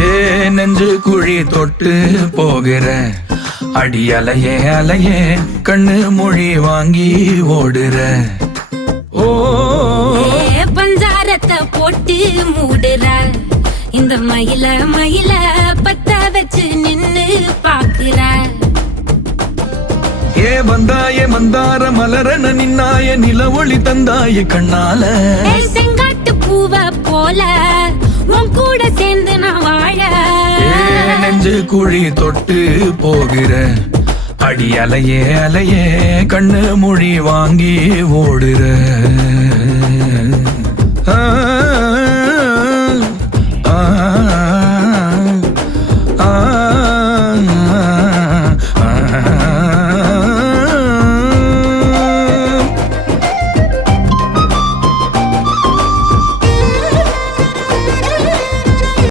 ஏ நெஞ்சு குழி தொட்டு போகிற அடி அலையே அலையே கண்ணு மொழி வாங்கி ஓடுற. ஓ பஞ்சாரத்தை போட்டு மூடுற இந்த மயில மயில பத்த வச்சு நின்னு பாக்குற. ஏ வந்தாய மந்தார மலரன நின்னாய நில ஒளி தந்தாய கண்ணால. செங்காட்டு பூவ போல உன் கூட சேர்ந்து நான் வாழ. நெஞ்சு குழி தொட்டு போகிற அடி அலையே அலையே கண்ணு மொழி வாங்கி ஓடுற. ஆ ஆ